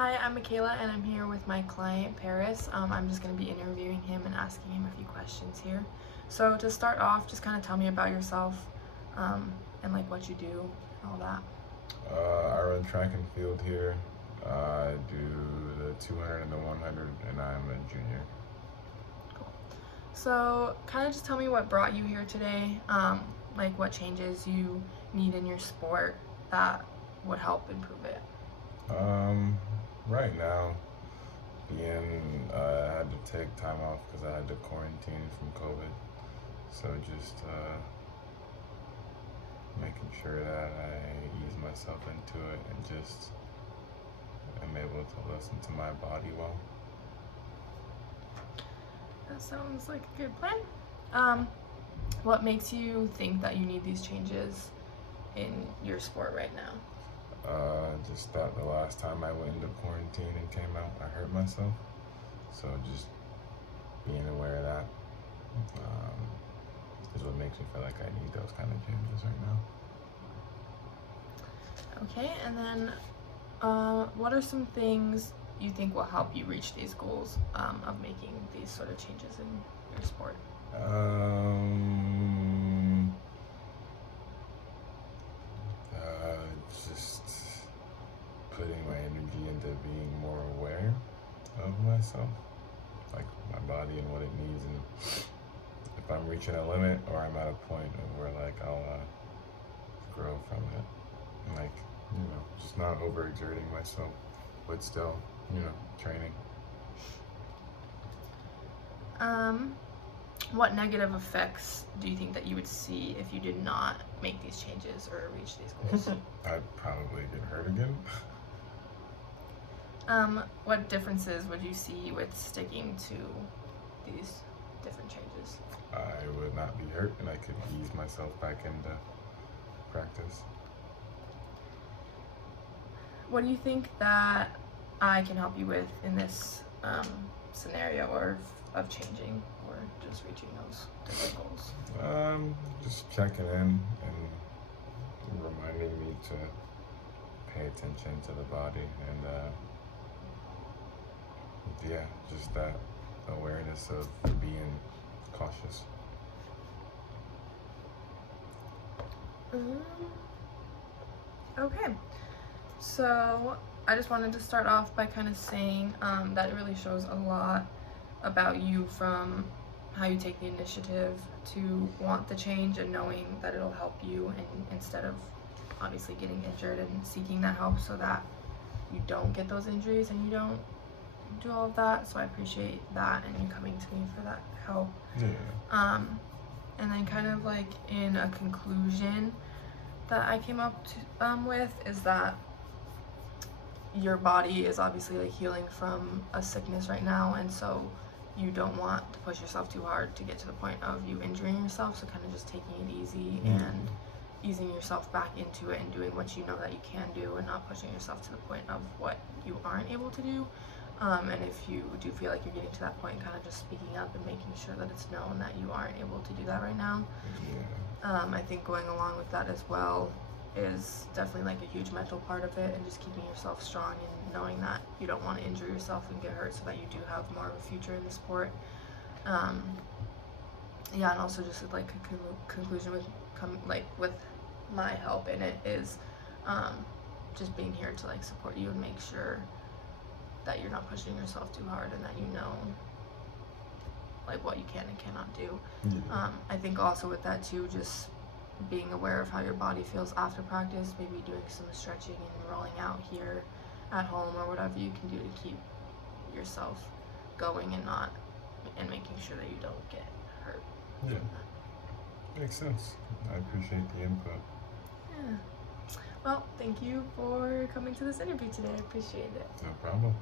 Hi, I'm Michaela and I'm here with my client Paris. I'm just going to be interviewing him and asking him a few questions here. So to start off, just kind of tell me about yourself and like what you do and all that. I run track and field here. I do the 200 and the 100, and I'm a junior. Cool. So kind of just tell me what brought you here today, like what changes you need in your sport that would help improve it. Right now, I had to take time off because I had to quarantine from COVID. So just making sure that I ease myself into it and just am able to listen to my body well. That sounds like a good plan. What makes you think that you need these changes in your sport right now? Just that the last time I went into quarantine and came out, I hurt myself. So just being aware of that is what makes me feel like I need those kind of changes right now. Okay, and then what are some things you think will help you reach these goals of making these sort of changes in your sport? Just putting my energy into being more aware of myself, like my body and what it needs, and if I'm reaching a limit or I'm at a point of where like I'll grow from it, like just not overexerting myself, but still, training. What negative effects do you think that you would see if you did not make these changes or reach these goals? I'd probably get hurt again. What differences would you see with sticking to these different changes? I would not be hurt and I could ease myself back into practice. What do you think that I can help you with in this scenario or of changing or just reaching those different goals? Just checking in and reminding me to pay attention to the body and just that awareness of being cautious. Okay, so I just wanted to start off by kind of saying that it really shows a lot about you from how you take the initiative to want the change and knowing that it'll help you, and instead of obviously getting injured and seeking that help so that you don't get those injuries and you don't do all of that. So I appreciate that and you coming to me for that help. Yeah. And then kind of like in a conclusion that I came up to, with is that your body is obviously like healing from a sickness right now, and so you don't want to push yourself too hard to get to the point of you injuring yourself. So kind of just taking it easy and easing yourself back into it and doing what you know that you can do and not pushing yourself to the point of what you aren't able to do. And if you do feel like you're getting to that point, kind of just speaking up and making sure that it's known that you aren't able to do that right now. I think going along with that as well is definitely like a huge mental part of it, and just keeping yourself strong and knowing that you don't want to injure yourself and get hurt so that you do have more of a future in the sport. And also just like a conclusion with my help in it is just being here to like support you and make sure that you're not pushing yourself too hard and that you know like what you can and cannot do. I think also with that too, just being aware of how your body feels after practice, maybe doing some stretching and rolling out here at home or whatever you can do to keep yourself going and making sure that you don't get hurt. Yeah, makes sense. I appreciate the input. Yeah. Well, thank you for coming to this interview today. I appreciate it. No problem.